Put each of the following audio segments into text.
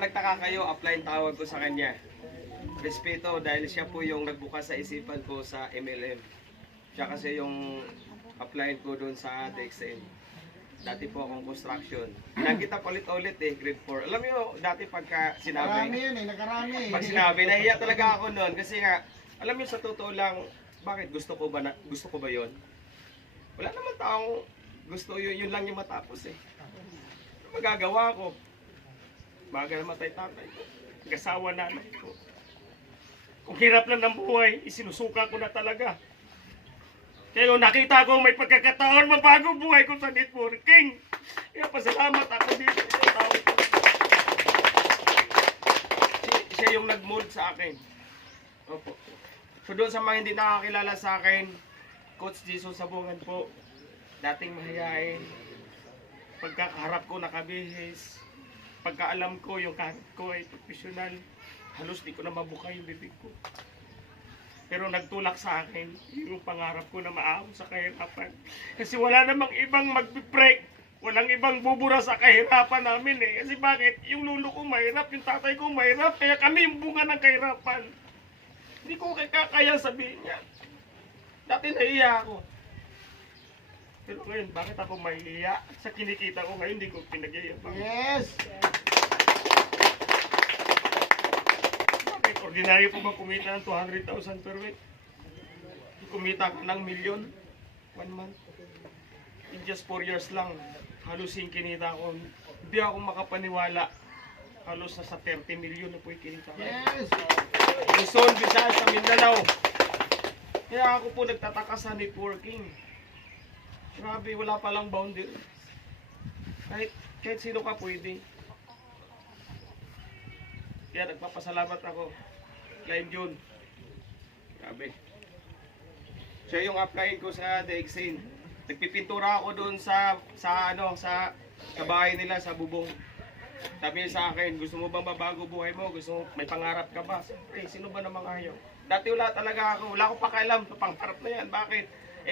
nagtaka kayo, upline tawag ko sa kanya. Respeto dahil siya po yung nagbukas sa isipan ko sa MLM. Siya kasi yung upline ko doon sa DXN. Dati po akong construction. Nakita ulit-ulit grade 4. Alam niyo, dati pagka sinabi, Nakarami yun nakarami. pag sinabi, nahiya talaga ako noon kasi nga, alam niyo sa totoo lang, bakit gusto ko ba 'yon? Wala naman taong gusto yun lang yung matapos Ano magagawa ko? Baga namatay tatay ko. Nag-asawa nanay ko. Kung hirap lang ng buhay, isinusuka ko na talaga. Kaya nung nakita ko may pagkakataon, mabago buhay ko sa networking. Kaya pasalamat ako dito sa tao ko. Siya yung nag-mold sa akin. Opo. So doon sa mga hindi nakakilala sa akin, Coach Jesus Sabungan po. Dating mahihain. Pagkakaharap ko nakabihis. Pagkaalam ko yung kahit ko ay professional. Halos di ko na mabuka yung bibig ko. Pero nagtulak sa akin yung pangarap ko na maahon sa kahirapan. Kasi wala namang ibang magbe-break. Walang ibang bubura sa kahirapan namin Kasi bakit? Yung lulo ko mahirap, yung tatay ko mahirap. Kaya kami yung bunga ng kahirapan. Hindi ko kaya sabihin yan. Dati nahiya ako. Pero ngayon, bakit ako mahihiya? Sa kinikita ko ngayon, hindi ko pinagyayabang. Yes! Ordinaryo po ba kumita ng 200,000 per week? Kumita ka ng milyon 1 month. In just 4 years lang, halos yung kinita ko. Hindi ako makapaniwala. Halos sa 30 milyon na po yung kinita ko. Yes! Luzon, Visayas, sa Mindanao. Kaya ako po nagtataka sa networking. Grabe, wala palang boundary. Kahit sino ka pwede. Kaya nagpapasalamat ako. Client June. Grabe. Siya yung upline ko sa DXN. Nagpipintura ako doon sa bahay nila sa bubong. Sabi niya sa akin, gusto mo bang mabago buhay mo? Gusto mo, may pangarap ka ba? Sino ba namang ayaw? Dati wala talaga ako. Wala akong pakialam. Pangarap na yan. Bakit?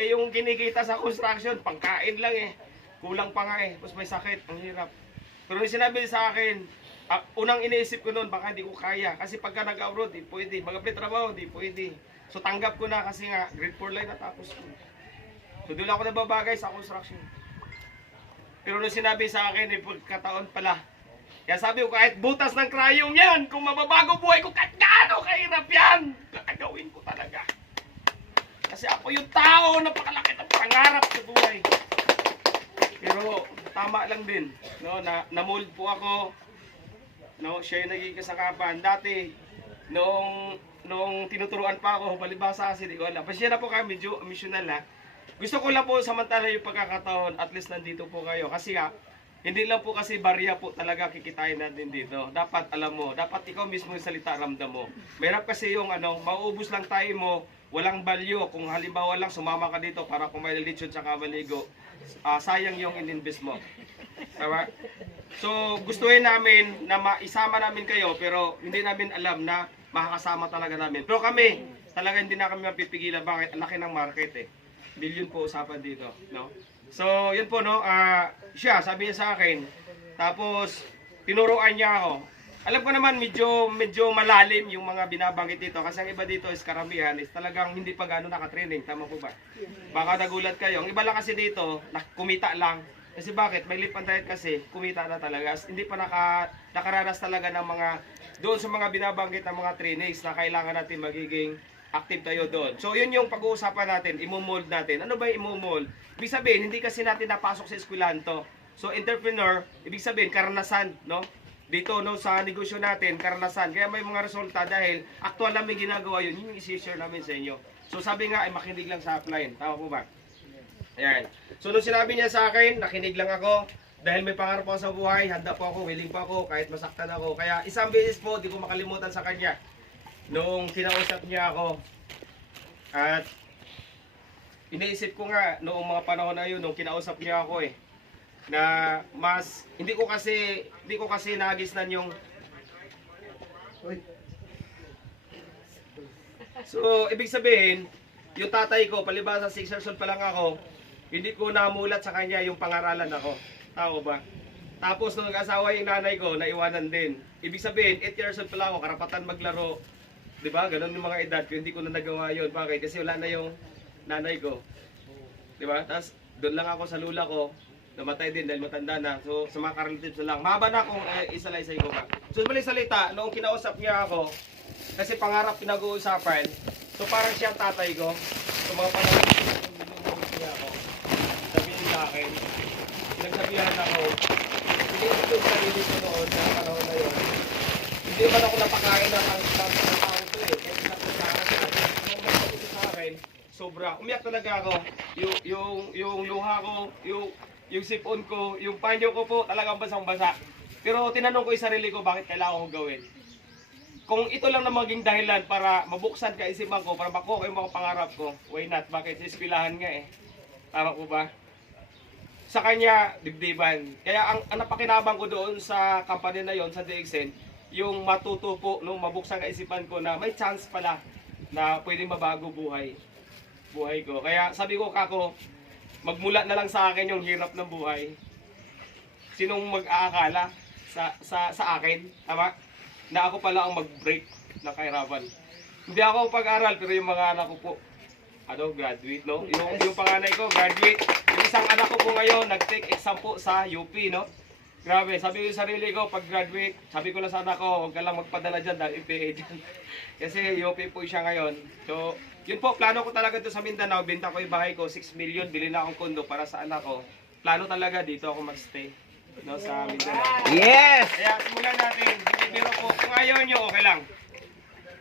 Yung kinikita sa construction, pangkain lang Kulang pa nga Tapos may sakit. Ang hirap. Pero yung sinabi sa akin, unang iniisip ko noon, baka di ko kaya. Kasi pagka nag-abroad, di pwede. Mag-apply trabaho, di pwede. So tanggap ko na kasi nga, grade 4 lang natapos ko. So doon ako nababagay sa construction. Pero nung sinabi sa akin, pagkataon pala. Kaya sabi ko, kahit butas ng krayong yan, kung mababago buhay ko, kahit gaano kahirap yan, gagawin ko talaga. Kasi ako yung tao, napakalaki ng pangarap sa buhay. Pero tama lang din, na-mold po ako. Siya yung naging kasakapan. Dati, noong tinuturuan pa ako, palibasa kasi di ko alam. Pasya na po kayo, medyo missional Gusto ko lang po samantala yung pagkakataon, at least nandito po kayo. Kasi hindi lang po kasi barya po talaga kikitain natin dito. Dapat alam mo, dapat ikaw mismo yung salita ramdam mo. Merap kasi yung mauubos lang tayo mo, walang value. Kung halimbawa lang sumama ka dito para kumain ng lechon sa maligo, sayang yung ininvest mo. Tama? So, gustuhin namin na maisama namin kayo, pero hindi namin alam na makakasama talaga namin. Pero kami, talaga hindi na kami mapipigilan. Bakit? Ang laki ng market Billion po usapan dito, So, yun po, siya, sabi niya sa akin. Tapos, tinuruan niya ako. Alam ko naman, medyo malalim yung mga binabanggit dito. Kasi ang iba dito is karamihan, is talagang hindi pa gano'n nakatraining. Tama po ba? Baka nagulat kayo. Ang iba lang kasi dito, kumita lang. Kasi bakit? May live and diet kasi, kumita na talaga. Hindi pa nakaranas talaga ng mga, doon sa mga binabanggit ng mga trainings na kailangan natin magiging active tayo doon. So, yun yung pag-uusapan natin, imo-mold natin. Ano ba yung imo-mold? Ibig sabihin, hindi kasi natin napasok sa eskwelahan to. So, entrepreneur, ibig sabihin, karanasan, Dito, sa negosyo natin, karanasan. Kaya may mga resulta dahil actual namin ginagawa yun, yung isi-share namin sa inyo. So, sabi nga, ay makinig lang sa upline. Tama po ba? Ayan. So, nung sinabi niya sa akin, nakinig lang ako. Dahil may pangarap ako sa buhay, handa po ako, willing pa ako, kahit masaktan ako. Kaya isang beses po, di ko makalimutan sa kanya. Noong kinausap niya ako, at iniisip ko nga noong mga panahon na yun, nung kinausap niya ako na mas, hindi ko kasi nagisnan yung, so ibig sabihin, yung tatay ko, palibasa 6 years old pa lang ako, hindi ko namulat sa kanya yung pangaralan ako. Tao ba? Tapos nung nag-asawa yung nanay ko, naiwanan din. Ibig sabihin, 8 years old pala ako, karapatan maglaro. 'Di ba? Ganun yung mga edad, kung hindi ko na nagawa yun. Bakit? Kasi wala na yung nanay ko. 'Di ba? Tapos doon lang ako sa lula ko, namatay din dahil matanda na. So sa mga relatives na lang. Mahaba na akong isa-isay ko pa. So mali salita, noong kinausap niya ako, kasi pangarap pinag-uusapan, so parang siya ang tatay ko. So mga panahon niya ako, sabihin sa akin, nagsabihan ako, hindi ito yung sarili ko noon sa panahon na yun. Hindi naman ako napakain ng tao to eh. Kasi napakain sa akin, sobra. Umiyak talaga ako. Yung luha ko, yung sipon ko, yung panyo ko po, talagang basang-basa. Pero tinanong ko yung sarili ko, bakit kailangan ko gawin? Kung ito lang na maging dahilan para mabuksan kaisipan ko, para makuha ko yung mga pangarap ko, why not? Bakit? Ispilahan nga eh. Tama po ba? Sa kanya, dibdiban. Kaya ang napakinabang ko doon sa company na yon sa DXN, yung matuto po, no, mabuksan kaisipan ko na may chance pala na pwedeng mabago buhay ko. Kaya sabi ko, kako, magmula na lang sa akin yung hirap ng buhay. Sinong mag-aakala sa akin, tama? Na ako pala ang mag-break ng kahirapan. Hindi ako pag-aral, pero yung mga anak ko po, graduate, no? Yung panganay ko, graduate. Yung isang anak ko po ngayon, nag-take exam po sa UP, no? Grabe, sabi ko sa sarili ko, pag graduate, sabi ko lang sa anak ko, huwag ka lang magpadala dyan dahil IPA dyan. Kasi UP po siya ngayon. So, yun po, plano ko talaga dito sa Mindanao, binta ko yung bahay ko, 6 million, bilhin na akong kondo para sa anak ko. Plano talaga dito ako magstay, no, sa Mindanao. Yes! Kaya simulan natin, biro po, kung ayaw nyo, okay lang.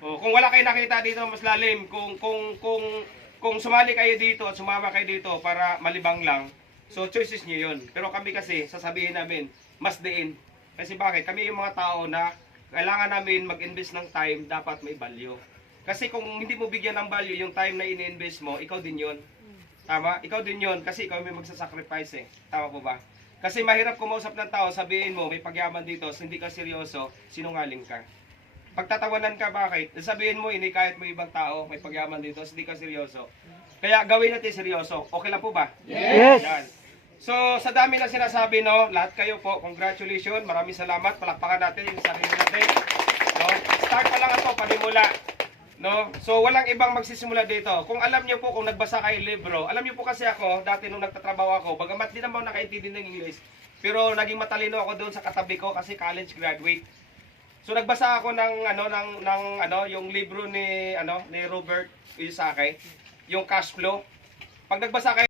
O, kung wala kayo nakita dito, mas lalim, kung sumali kayo dito at sumama kayo dito para malibang lang, so choices nyo yun. Pero kami kasi, sasabihin namin, mas diin. Kasi bakit? Kami yung mga tao na kailangan namin mag-invest ng time, dapat may value. Kasi kung hindi mo bigyan ng value yung time na ini-invest mo, ikaw din yun. Tama? Ikaw din yun kasi ikaw may magsasacrifice eh. Tama po ba? Kasi mahirap kumausap ng tao, sabihin mo, may pagyaman dito, hindi ka seryoso, sinungaling ka. Pagtatawanan ka, bakit? Sabihin mo, inikayat mo ibang tao, may pagyaman dito, hindi ka seryoso. Kaya gawin natin seryoso. Okay lang po ba? Yes! Yan. So, sa dami na sinasabi, no, lahat kayo po, congratulations, maraming salamat, palakpakan natin yung sarili natin. No? Start pa lang ito, panimula. No? So, walang ibang magsisimula dito. Kung alam niyo po, kung nagbasa kayo libro, alam niyo po kasi ako, dati nung nagtatrabaho ako, bagamat di naman nakaintindi ng English, pero naging matalino ako doon sa katabi ko kasi college graduate. So, nagbasa ako yung libro ni Robert Kiyosaki, yung cash flow. Pag nagbasa kayo